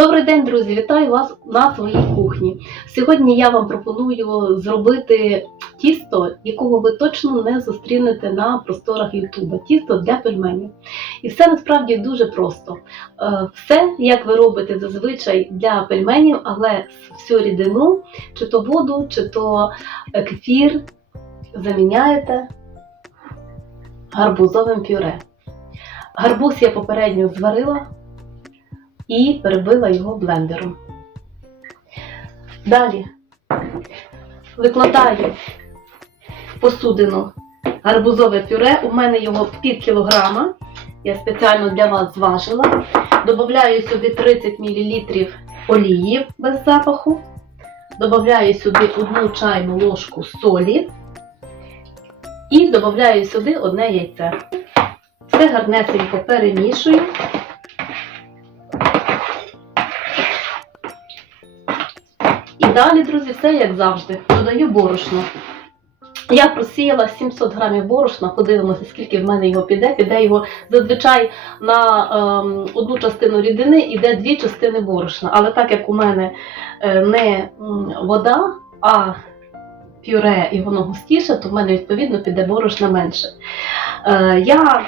Добрий день, друзі! Вітаю вас на своїй кухні. Сьогодні я вам пропоную зробити тісто, якого ви точно не зустрінете на просторах Ютуба. Тісто для пельменів. І все насправді дуже просто. Е, Все, як ви робите зазвичай для пельменів, але всю рідину, чи то воду, чи то кефір заміняєте гарбузовим пюре. Гарбуз я попередньо зварила і перебила його блендером. Далі викладаю в посудину гарбузове пюре. У мене його пів кілограма. Я спеціально для вас зважила. Добавляю сюди 30 мл олії без запаху. Добавляю сюди одну чайну ложку солі. І додаю сюди одне яйце. Все гарнесенько перемішую. Далі, друзі, все як завжди. Додаю борошно. Я просіяла 700 грамів борошна, подивимося, скільки в мене його піде. Піде його зазвичай на ем, одну частину рідини йде дві частини борошна. Але так як у мене е, не вода, а пюре і воно густіше, то в мене відповідно піде борошна менше. Е, я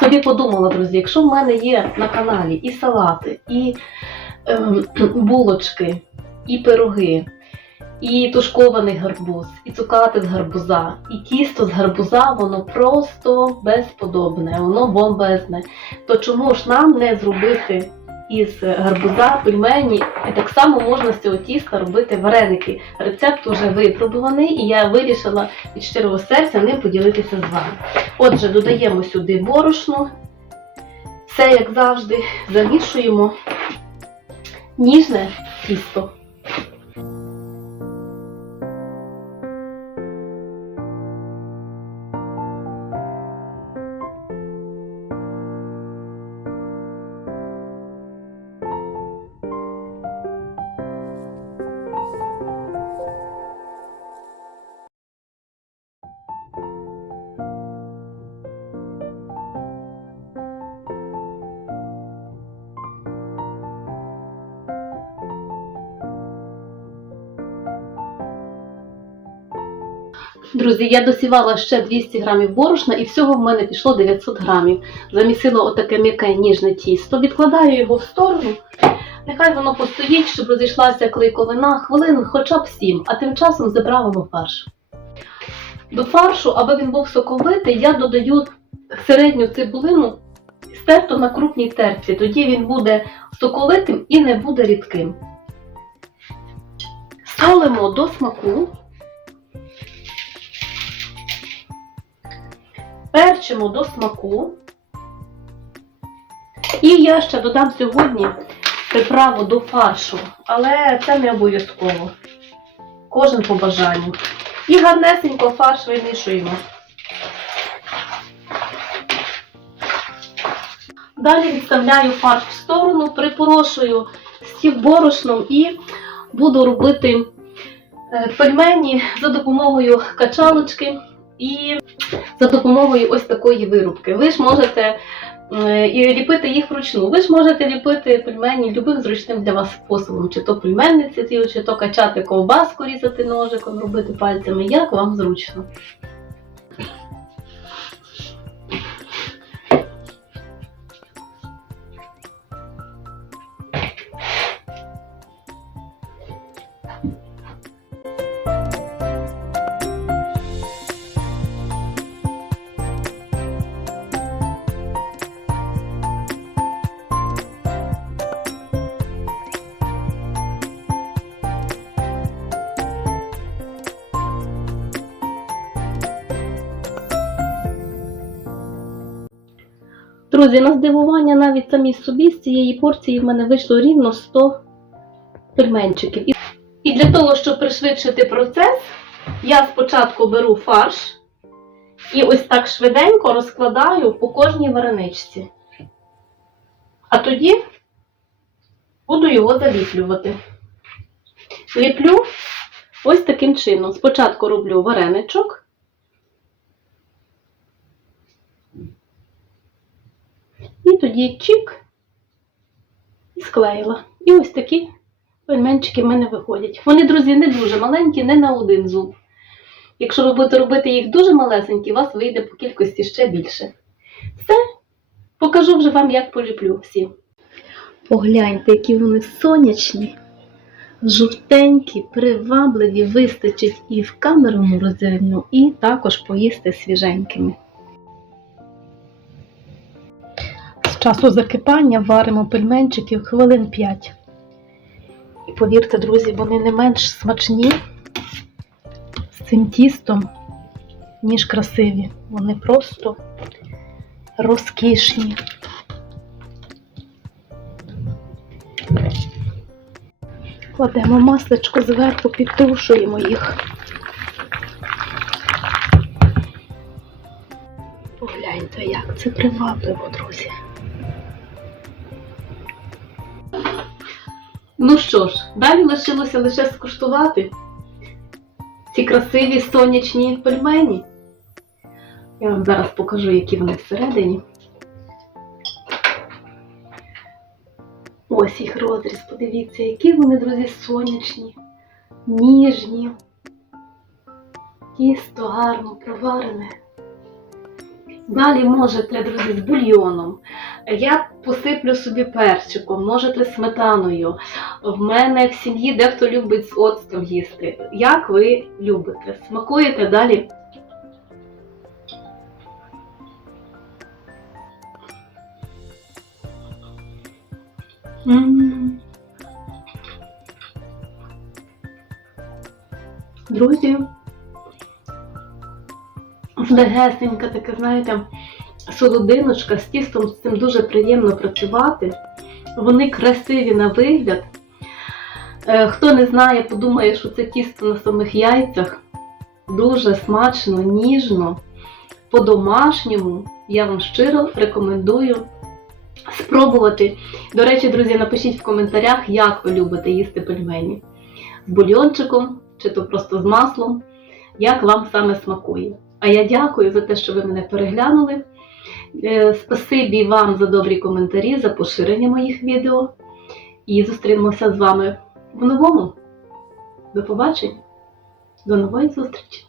собі подумала, друзі, якщо в мене є на каналі і салати, і ем, булочки, і пироги, і тушкований гарбуз, і цукати з гарбуза, і тісто з гарбуза, воно просто безподобне, воно бомбезне. То чому ж нам не зробити із гарбуза пельмені? І так само можна з цього тіста робити вареники. Рецепт вже випробуваний, і я вирішила від щирого серця ним поділитися з вами. Отже, додаємо сюди борошно, все як завжди, замішуємо ніжне тісто. Друзі, я досівала ще 200 грамів борошна і всього в мене пішло 900 грамів. Замісила отаке м'яке ніжне тісто, відкладаю його в сторону. Нехай воно постоїть, щоб розійшлася клейковина хвилин хоча б 7, а тим часом забравимо фарш. До фаршу, аби він був соковитий, я додаю середню цибулину стерту на крупній терці. Тоді він буде соковитим і не буде рідким. Солимо до смаку. Перчимо до смаку. І я ще додам сьогодні приправу до фаршу, але це не обов'язково. Кожен по бажанню. І гарнесенько фарш вимішуємо. Далі відставляю фарш в сторону, припорошую стіл борошном і буду робити е, пельмені за допомогою качалочки і за допомогою ось такої вирубки. Ви ж можете е, і ліпити їх вручну. Ви ж можете ліпити пельмені любим зручним для вас способом, чи то пельменниці, чи то качати ковбаску, різати ножиком, робити пальцями, як вам зручно. Друзі, на здивування навіть самі собі з цієї порції в мене вийшло рівно 100 пельменчиків. І- для того, щоб пришвидшити процес, я спочатку беру фарш і ось так швиденько розкладаю по кожній вареничці. А тоді буду його заліплювати. Ліплю ось таким чином. Спочатку роблю вареничок. І тоді чик і склеїла. І ось такі пельменчики в мене виходять. Вони, друзі, не дуже маленькі, не на один зуб. Якщо ви будете робити їх дуже малесенькі, у вас вийде по кількості ще більше. Все, покажу вже вам, як поліплю всі. Погляньте, які вони сонячні, жовтенькі, привабливі, вистачить і в камеру морозильну, і також поїсти свіженькими. Часу закипання варимо пельменчиків хвилин 5. І повірте, друзі, вони не менш смачні з цим тістом, ніж красиві. Вони просто розкішні. Кладемо масличко зверху, підтрушуємо їх. Погляньте, як це привабливо, друзі. Ну що ж, далі лишилося лише скуштувати ці красиві сонячні пельмені. Я вам зараз покажу, які вони всередині. Ось їх розріз, подивіться, які вони, друзі, сонячні, ніжні, тісто гарно проварене. Далі можете, друзі, з бульйоном. Я посиплю собі перчиком, можете сметаною. В мене в сім'ї дехто любить з оцтом їсти. Як ви любите? Смакуєте далі? М. Друзі, легесенька така, знаєте, солодиночка з тістом з цим дуже приємно працювати. Вони красиві на вигляд. Е, Хто не знає, подумає, що це тісто на самих яйцях. Дуже смачно, ніжно, по-домашньому. Я вам щиро рекомендую спробувати. До речі, друзі, напишіть в коментарях, як ви любите їсти пельмені. З бульйончиком чи то просто з маслом, як вам саме смакує. А я дякую за те, що ви мене переглянули. Е, Спасибі вам за добрі коментарі, за поширення моїх відео. І зустрінемося з вами в новому. До побачення, до нової зустрічі!